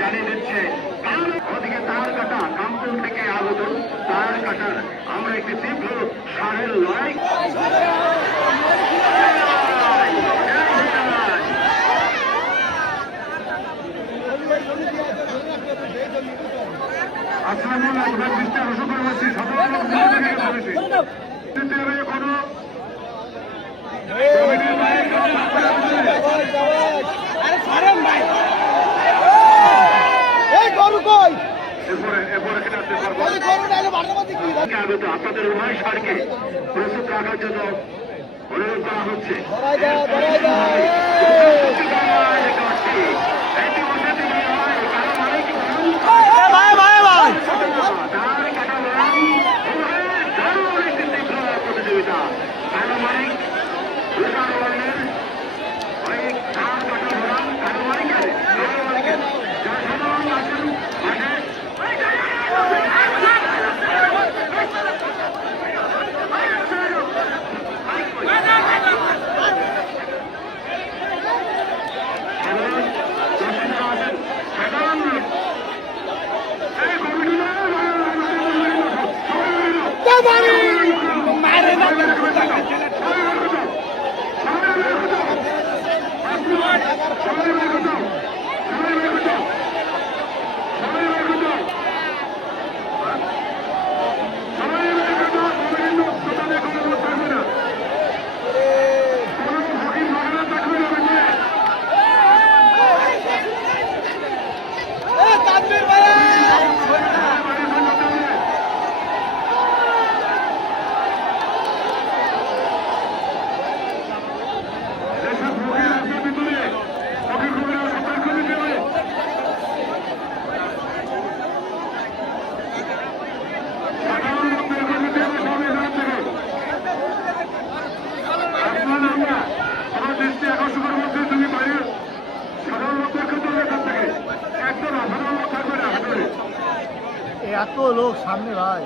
জানিয়ে দিচ্ছে ওদিকে তার কাটা কামপুর থেকে আগত তার কাটার আমরা একটি তীব্র সারের লড়াই আসসালামু আলাইকুম দৃষ্টি আকর্ষণ করে বলছি আগত আপনাদের উভয় সারকে প্রস্তুত রাখার জন্য অনুরোধ করা হচ্ছে। প্রতিযোগিতা পারমাণিক অনেক চার কাটা ধরান পারমাণিকের যারা সাধারণ আছেন মাঠে এত লোক সামনে ভাই।